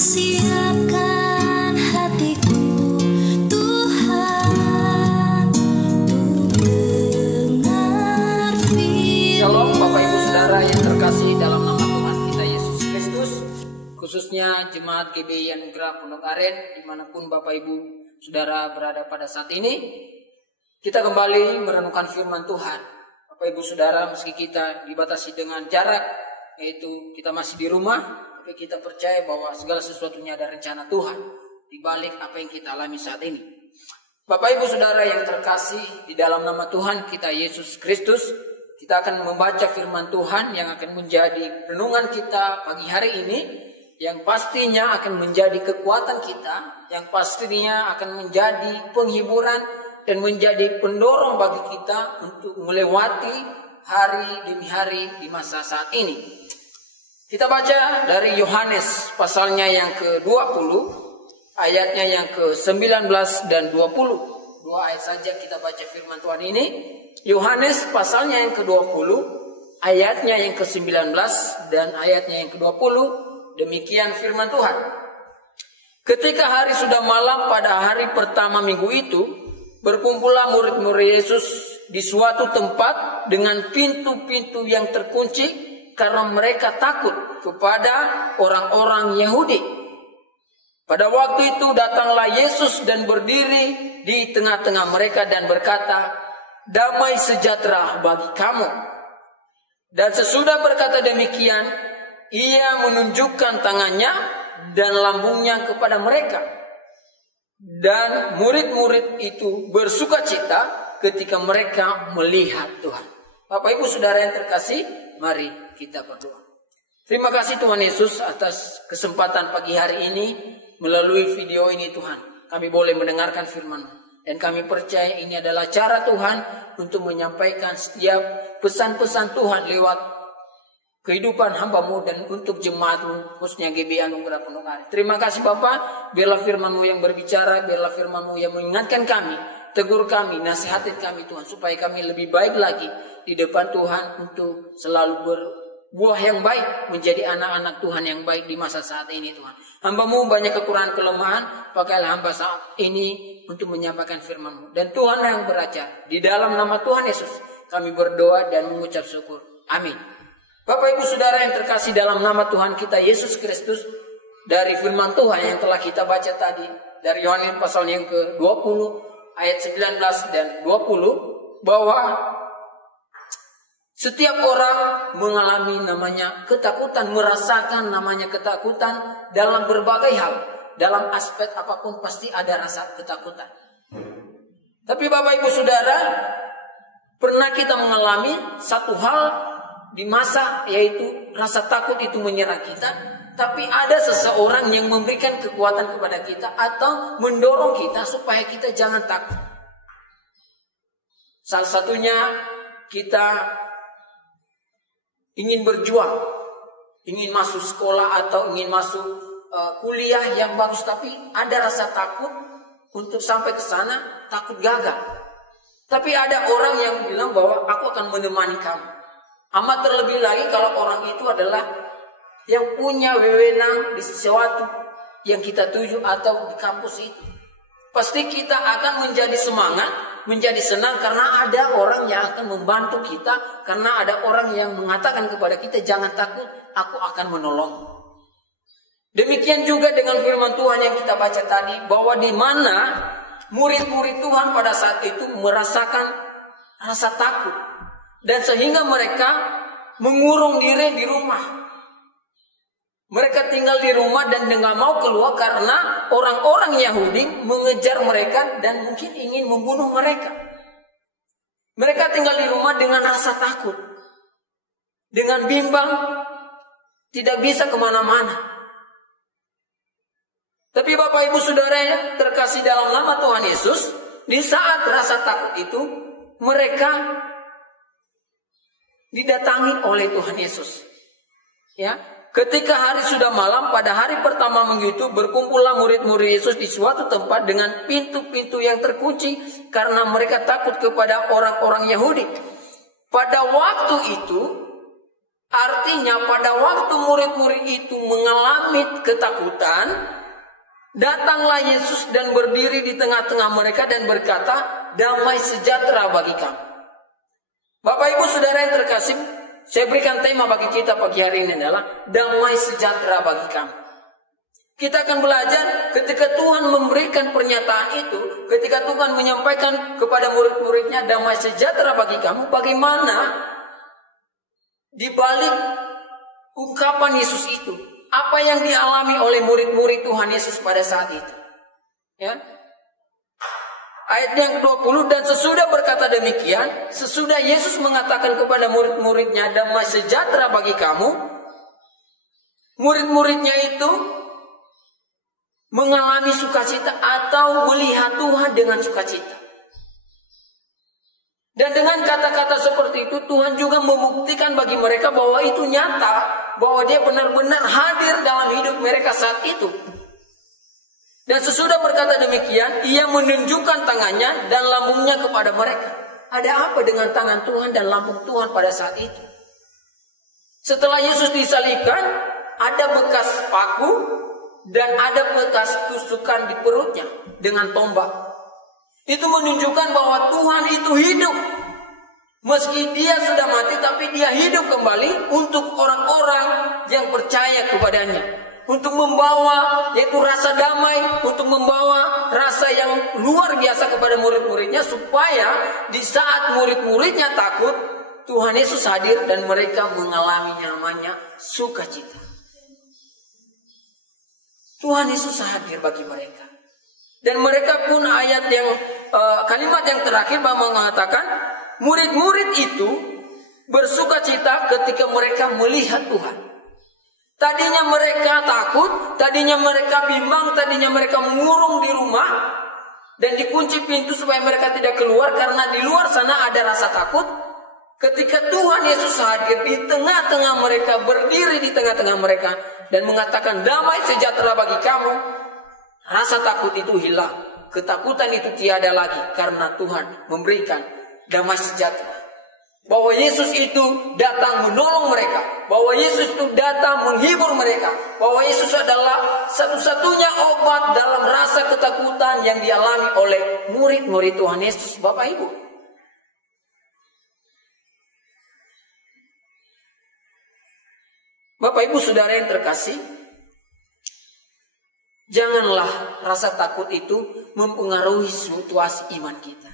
Siapkan hatiku Tuhan untuk dengar firman. Shalom Bapak Ibu Saudara yang terkasih dalam nama Tuhan kita Yesus Kristus, khususnya Jemaat GBI Anugerah Pondok Aren dimanapun Bapak Ibu Saudara berada pada saat ini. Kita kembali merenungkan firman Tuhan. Bapak Ibu Saudara, meski kita dibatasi dengan jarak, yaitu kita masih di rumah, tapi kita percaya bahwa segala sesuatunya ada rencana Tuhan di balik apa yang kita alami saat ini. Bapak Ibu Saudara yang terkasih di dalam nama Tuhan kita Yesus Kristus, kita akan membaca firman Tuhan yang akan menjadi renungan kita pagi hari ini, yang pastinya akan menjadi kekuatan kita, yang pastinya akan menjadi penghiburan dan menjadi pendorong bagi kita untuk melewati hari demi hari di masa saat ini. Kita baca dari Yohanes pasalnya yang ke-20, ayatnya yang ke-19 dan 20. Dua ayat saja kita baca firman Tuhan ini. Yohanes pasalnya yang ke-20, ayatnya yang ke-19 dan ayatnya yang ke-20. Demikian firman Tuhan. Ketika hari sudah malam pada hari pertama minggu itu, berkumpullah murid-murid Yesus di suatu tempat dengan pintu-pintu yang terkunci, karena mereka takut kepada orang-orang Yahudi. Pada waktu itu datanglah Yesus dan berdiri di tengah-tengah mereka dan berkata, "Damai sejahtera bagi kamu." Dan sesudah berkata demikian, ia menunjukkan tangannya dan lambungnya kepada mereka. Dan murid-murid itu bersukacita ketika mereka melihat Tuhan. Bapak Ibu Saudara yang terkasih, mari kita berdoa. Terima kasih Tuhan Yesus atas kesempatan pagi hari ini. Melalui video ini Tuhan, kami boleh mendengarkan firman-Mu. Dan kami percaya ini adalah cara Tuhan untuk menyampaikan setiap pesan-pesan Tuhan lewat kehidupan hamba-Mu dan untuk jemaat-Mu, khususnya GBI Anugerah Pondok Aren. Terima kasih Bapa, biarlah firman-Mu yang berbicara, biarlah firman-Mu yang mengingatkan kami, tegur kami, nasihatin kami Tuhan, supaya kami lebih baik lagi di depan Tuhan untuk selalu berbuah yang baik, menjadi anak-anak Tuhan yang baik di masa saat ini Tuhan. Hamba-Mu banyak kekurangan kelemahan, pakailah hamba saat ini untuk menyampaikan firman-Mu. Dan Tuhan yang berajar, di dalam nama Tuhan Yesus kami berdoa dan mengucap syukur. Amin. Bapak Ibu Saudara yang terkasih dalam nama Tuhan kita Yesus Kristus, dari firman Tuhan yang telah kita baca tadi, dari Yohanes pasal yang ke-20, ayat 19 dan 20, bahwa setiap orang mengalami namanya ketakutan, merasakan namanya ketakutan dalam berbagai hal. Dalam aspek apapun pasti ada rasa ketakutan. Tapi Bapak Ibu Saudara, pernah kita mengalami satu hal di masa, yaitu rasa takut itu menyerang kita. Tapi ada seseorang yang memberikan kekuatan kepada kita atau mendorong kita supaya kita jangan takut. Salah satunya kita ingin berjuang, ingin masuk sekolah atau ingin masuk kuliah yang bagus, tapi ada rasa takut untuk sampai ke sana, takut gagal. Tapi ada orang yang bilang bahwa aku akan menemani kamu. Amat terlebih lagi kalau orang itu adalah yang punya wewenang di sesuatu yang kita tuju atau di kampus itu. Pasti kita akan menjadi semangat, menjadi senang karena ada orang yang akan membantu kita, karena ada orang yang mengatakan kepada kita, jangan takut, aku akan menolong. Demikian juga dengan firman Tuhan yang kita baca tadi, bahwa di mana murid-murid Tuhan pada saat itu merasakan rasa takut, dan sehingga mereka mengurung diri di rumah. Mereka tinggal di rumah dan tidak mau keluar karena orang-orang Yahudi mengejar mereka dan mungkin ingin membunuh mereka. Mereka tinggal di rumah dengan rasa takut, dengan bimbang, tidak bisa kemana-mana. Tapi Bapak Ibu Saudara yang terkasih dalam nama Tuhan Yesus, di saat rasa takut itu, mereka didatangi oleh Tuhan Yesus. Ya, ketika hari sudah malam pada hari pertama minggu itu, berkumpullah murid-murid Yesus di suatu tempat dengan pintu-pintu yang terkunci karena mereka takut kepada orang-orang Yahudi. Pada waktu itu Artinya pada waktu murid-murid itu mengalami ketakutan, datanglah Yesus dan berdiri di tengah-tengah mereka dan berkata, damai sejahtera bagi kamu. Bapak Ibu Saudara yang terkasih, saya berikan tema bagi kita pagi hari ini adalah damai sejahtera bagi kamu. Kita akan belajar ketika Tuhan memberikan pernyataan itu, ketika Tuhan menyampaikan kepada murid-muridnya damai sejahtera bagi kamu, bagaimana di balik ungkapan Yesus itu, apa yang dialami oleh murid-murid Tuhan Yesus pada saat itu. Ya. Ayat yang 20, dan sesudah berkata demikian, sesudah Yesus mengatakan kepada murid-muridnya damai sejahtera bagi kamu, murid-muridnya itu mengalami sukacita atau melihat Tuhan dengan sukacita. Dan dengan kata-kata seperti itu Tuhan juga membuktikan bagi mereka bahwa itu nyata, bahwa dia benar-benar hadir dalam hidup mereka saat itu. Dan sesudah berkata demikian, ia menunjukkan tangannya dan lambungnya kepada mereka. Ada apa dengan tangan Tuhan dan lambung Tuhan pada saat itu? Setelah Yesus disalibkan, ada bekas paku dan ada bekas tusukan di perutnya dengan tombak. Itu menunjukkan bahwa Tuhan itu hidup. Meski dia sudah mati, tapi dia hidup kembali untuk orang-orang yang percaya kepadanya. Untuk membawa yaitu rasa damai, untuk membawa rasa yang luar biasa kepada murid-muridnya, supaya di saat murid-muridnya takut, Tuhan Yesus hadir dan mereka mengalami namanya sukacita. Tuhan Yesus hadir bagi mereka. Dan mereka pun ayat yang kalimat yang terakhir mengatakan, murid-murid itu bersukacita ketika mereka melihat Tuhan. Tadinya mereka takut, tadinya mereka bimbang, tadinya mereka mengurung di rumah dan dikunci pintu supaya mereka tidak keluar karena di luar sana ada rasa takut. Ketika Tuhan Yesus hadir di tengah-tengah mereka, berdiri di tengah-tengah mereka dan mengatakan damai sejahtera bagi kamu, rasa takut itu hilang, ketakutan itu tiada lagi karena Tuhan memberikan damai sejahtera. Bahwa Yesus itu datang menolong mereka, bahwa Yesus itu datang menghibur mereka, bahwa Yesus adalah satu-satunya obat dalam rasa ketakutan yang dialami oleh murid-murid Tuhan Yesus. Bapak Ibu, Bapak Ibu Saudara yang terkasih, janganlah rasa takut itu mempengaruhi situasi iman kita.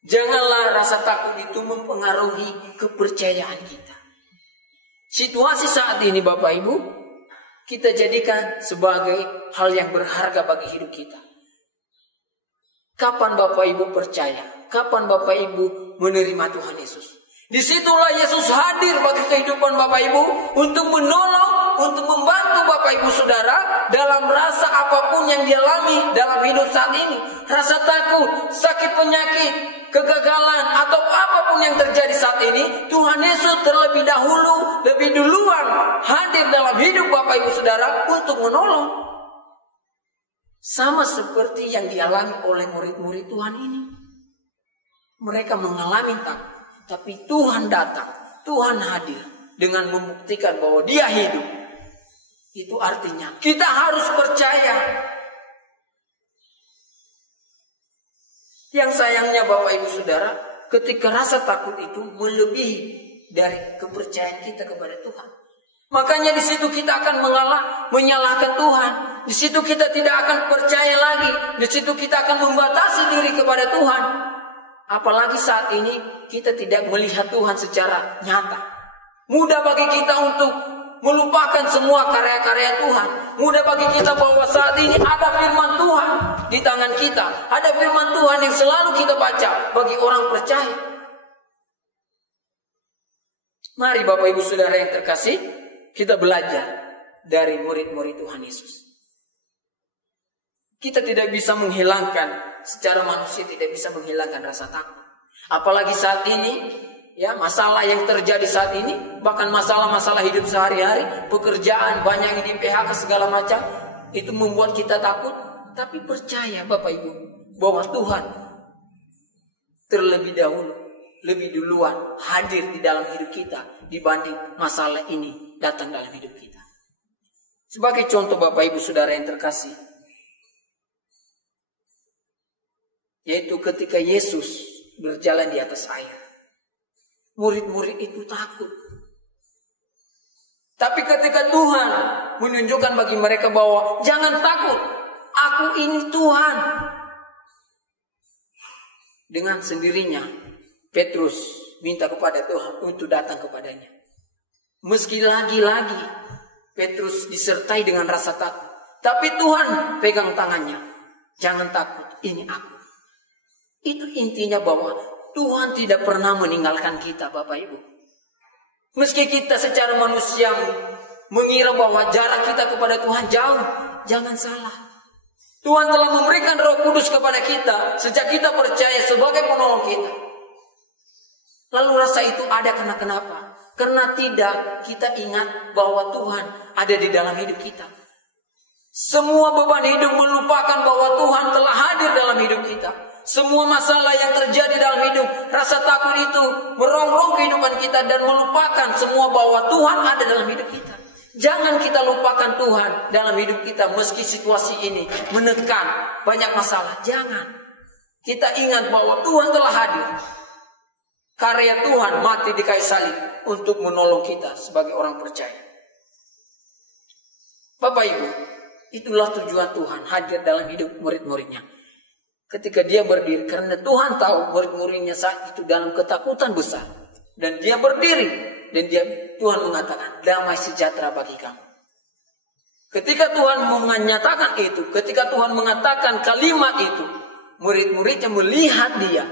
Janganlah rasa takut itu mempengaruhi kepercayaan kita. Situasi saat ini Bapak Ibu, kita jadikan sebagai hal yang berharga bagi hidup kita. Kapan Bapak Ibu percaya? Kapan Bapak Ibu menerima Tuhan Yesus? Disitulah Yesus hadir bagi kehidupan Bapak Ibu untuk menolong, untuk membantu Bapak Ibu Saudara dalam rasa apapun yang dialami dalam hidup saat ini. Rasa takut, sakit penyakit, kegagalan atau apapun yang terjadi saat ini, Tuhan Yesus terlebih dahulu, lebih duluan hadir dalam hidup Bapak Ibu Saudara untuk menolong. Sama seperti yang dialami oleh murid-murid Tuhan ini. Mereka mengalami takut. Tapi Tuhan datang, Tuhan hadir dengan membuktikan bahwa Dia hidup. Itu artinya kita harus percaya. Yang sayangnya Bapak Ibu Saudara, ketika rasa takut itu melebihi dari kepercayaan kita kepada Tuhan. Makanya di situ kita akan menyalahkan Tuhan. Di situ kita tidak akan percaya lagi. Di situ kita akan membatasi diri kepada Tuhan. Apalagi saat ini kita tidak melihat Tuhan secara nyata. Mudah bagi kita untuk melupakan semua karya-karya Tuhan. Mudah bagi kita bahwa saat ini ada firman Tuhan di tangan kita. Ada firman Tuhan yang selalu kita baca bagi orang percaya. Mari Bapak Ibu Saudara yang terkasih, kita belajar dari murid-murid Tuhan Yesus. Kita tidak bisa menghilangkan, secara manusia tidak bisa menghilangkan rasa takut. Apalagi saat ini, ya, masalah yang terjadi saat ini, bahkan masalah-masalah hidup sehari-hari, pekerjaan banyak yang di PHK segala macam, itu membuat kita takut. Tapi percaya Bapak Ibu bahwa Tuhan terlebih dahulu lebih duluan hadir di dalam hidup kita dibanding masalah ini datang dalam hidup kita. Sebagai contoh Bapak Ibu Saudara yang terkasih, yaitu ketika Yesus berjalan di atas air, murid-murid itu takut. Tapi ketika Tuhan menunjukkan bagi mereka bahwa jangan takut, aku ini Tuhan. Dengan sendirinya Petrus minta kepada Tuhan untuk datang kepadanya. Meski lagi-lagi Petrus disertai dengan rasa takut, tapi Tuhan pegang tangannya. Jangan takut, ini aku. Itu intinya bahwa Tuhan tidak pernah meninggalkan kita, Bapak Ibu. Meski kita secara manusia mengira bahwa jarak kita kepada Tuhan jauh, jangan salah. Tuhan telah memberikan Roh Kudus kepada kita sejak kita percaya sebagai penolong kita. Lalu rasa itu ada karena kenapa? Karena tidak kita ingat bahwa Tuhan ada di dalam hidup kita. Semua beban hidup melupakan bahwa Tuhan telah hadir dalam hidup kita. Semua masalah yang terjadi dalam hidup, rasa takut itu merongrong kehidupan kita dan melupakan semua bahwa Tuhan ada dalam hidup kita. Jangan kita lupakan Tuhan dalam hidup kita meski situasi ini menekan banyak masalah. Jangan. Kita ingat bahwa Tuhan telah hadir. Karya Tuhan mati di kayu salib untuk menolong kita sebagai orang percaya. Bapak Ibu, itulah tujuan Tuhan hadir dalam hidup murid-muridnya. Ketika dia berdiri, karena Tuhan tahu murid-muridnya saat itu dalam ketakutan besar. Dan dia berdiri, dan Tuhan mengatakan, damai sejahtera bagi kamu. Ketika Tuhan menyatakan itu, ketika Tuhan mengatakan kalimat itu, murid-muridnya melihat dia,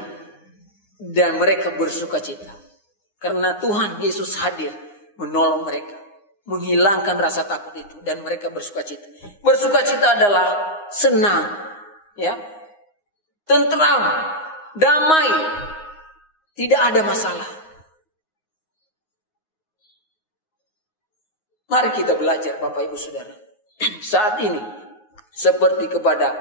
dan mereka bersuka cita. Karena Tuhan Yesus hadir, menolong mereka, menghilangkan rasa takut itu, dan mereka bersuka cita. Bersuka cita adalah senang, ya, tentram, damai, tidak ada masalah. Mari kita belajar Bapak Ibu Saudara. Saat ini seperti kepada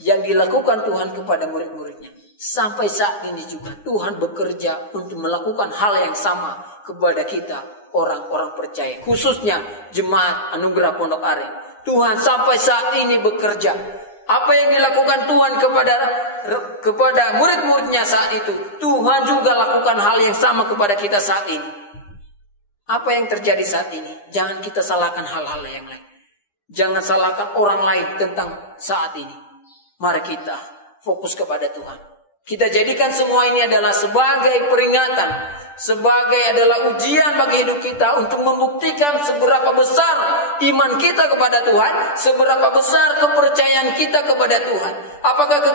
yang dilakukan Tuhan kepada murid-muridnya. Sampai saat ini juga Tuhan bekerja untuk melakukan hal yang sama kepada kita orang-orang percaya. Khususnya jemaat Anugerah Pondok Aren. Tuhan sampai saat ini bekerja. Apa yang dilakukan Tuhan kepada murid-muridnya saat itu, Tuhan juga lakukan hal yang sama kepada kita saat ini. Apa yang terjadi saat ini? Jangan kita salahkan hal-hal yang lain. Jangan salahkan orang lain tentang saat ini. Mari kita fokus kepada Tuhan. Kita jadikan semua ini adalah sebagai peringatan, sebagai adalah ujian bagi hidup kita untuk membuktikan seberapa besar iman kita kepada Tuhan, seberapa besar kepercayaan kita kepada Tuhan. Apakah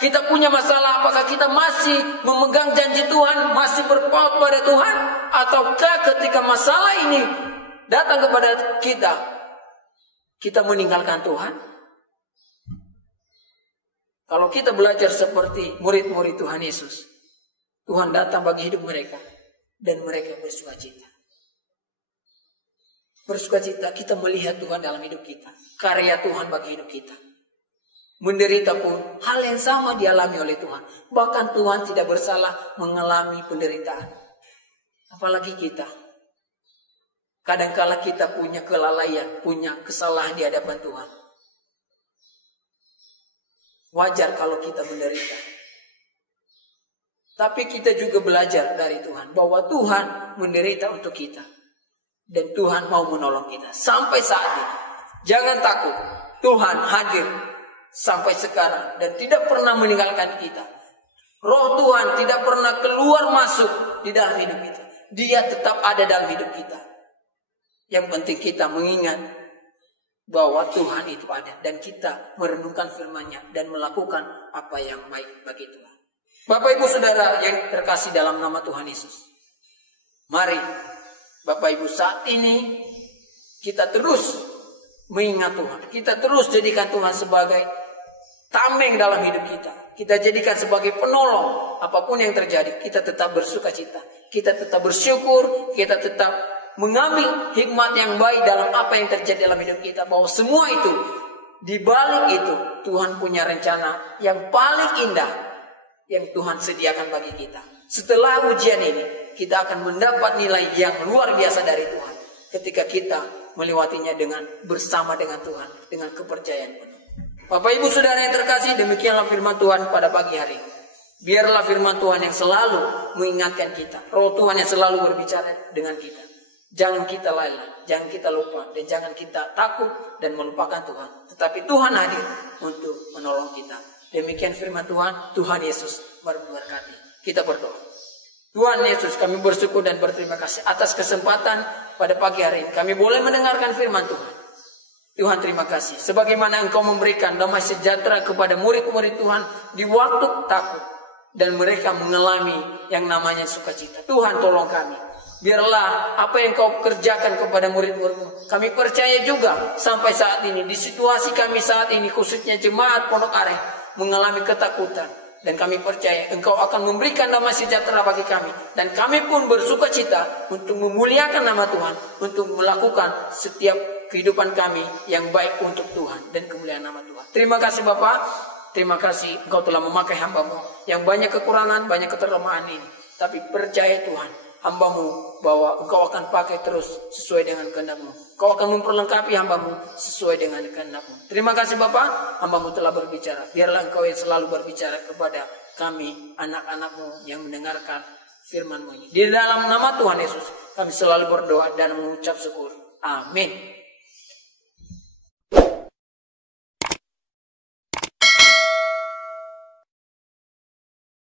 kita punya masalah, apakah kita masih memegang janji Tuhan, masih berpaut pada Tuhan, ataukah ketika masalah ini datang kepada kita meninggalkan Tuhan? Kalau kita belajar seperti murid-murid Tuhan Yesus, Tuhan datang bagi hidup mereka dan mereka bersuka cita. Bersuka cita kita melihat Tuhan dalam hidup kita, karya Tuhan bagi hidup kita. Menderita pun hal yang sama dialami oleh Tuhan. Bahkan Tuhan tidak bersalah mengalami penderitaan. Apalagi kita. Kadangkala kita punya kelalaian, punya kesalahan di hadapan Tuhan. Wajar kalau kita menderita. Tapi kita juga belajar dari Tuhan bahwa Tuhan menderita untuk kita. Dan Tuhan mau menolong kita sampai saat ini. Jangan takut. Tuhan hadir sampai sekarang dan tidak pernah meninggalkan kita. Roh Tuhan tidak pernah keluar masuk di dalam hidup kita. Dia tetap ada dalam hidup kita. Yang penting kita mengingat bahwa Tuhan itu ada dan kita merenungkan firman-Nya dan melakukan apa yang baik bagi Tuhan. Bapak Ibu Saudara yang terkasih dalam nama Tuhan Yesus, mari Bapak Ibu saat ini kita terus mengingat Tuhan. Kita terus jadikan Tuhan sebagai tameng dalam hidup kita. Kita jadikan sebagai penolong. Apapun yang terjadi, kita tetap bersuka cita. Kita tetap bersyukur. Kita tetap mengambil hikmat yang baik dalam apa yang terjadi dalam hidup kita. Bahwa semua itu, di balik itu, Tuhan punya rencana yang paling indah. yang Tuhan sediakan bagi kita. Setelah ujian ini, kita akan mendapat nilai yang luar biasa dari Tuhan. Ketika kita melewatinya bersama dengan Tuhan, dengan kepercayaan penuh. Bapak Ibu Saudara yang terkasih, demikianlah firman Tuhan pada pagi hari. Biarlah firman Tuhan yang selalu mengingatkan kita. Roh Tuhan yang selalu berbicara dengan kita. Jangan kita lalai, jangan kita lupa, dan jangan kita takut dan melupakan Tuhan. Tetapi Tuhan hadir untuk menolong kita. Demikian firman Tuhan, Tuhan Yesus memberkati. Kita berdoa. Tuhan Yesus, kami bersyukur dan berterima kasih atas kesempatan pada pagi hari ini. Kami boleh mendengarkan firman Tuhan. Tuhan terima kasih. Sebagaimana Engkau memberikan damai sejahtera kepada murid-murid Tuhan di waktu takut. Dan mereka mengalami yang namanya sukacita. Tuhan tolong kami. Biarlah apa yang Kau kerjakan kepada murid-murid-Mu, kami percaya juga sampai saat ini, di situasi kami saat ini, khususnya jemaat Pondok Aren, mengalami ketakutan. Dan kami percaya Engkau akan memberikan damai sejahtera bagi kami. Dan kami pun bersuka cita untuk memuliakan nama Tuhan, untuk melakukan setiap kehidupan kami yang baik untuk Tuhan dan kemuliaan nama Tuhan. Terima kasih Bapak. Terima kasih Engkau telah memakai hamba-Mu yang banyak kekurangan, banyak keterlemahan ini. Tapi percaya Tuhan, hamba-Mu bahwa Engkau akan pakai terus sesuai dengan kehendak-Mu. Engkau akan memperlengkapi hamba-Mu sesuai dengan kehendak-Mu. Terima kasih Bapa, hamba-Mu telah berbicara. Biarlah Engkau yang selalu berbicara kepada kami, anak-anak-Mu yang mendengarkan firman-Mu ini. Di dalam nama Tuhan Yesus, kami selalu berdoa dan mengucap syukur. Amin.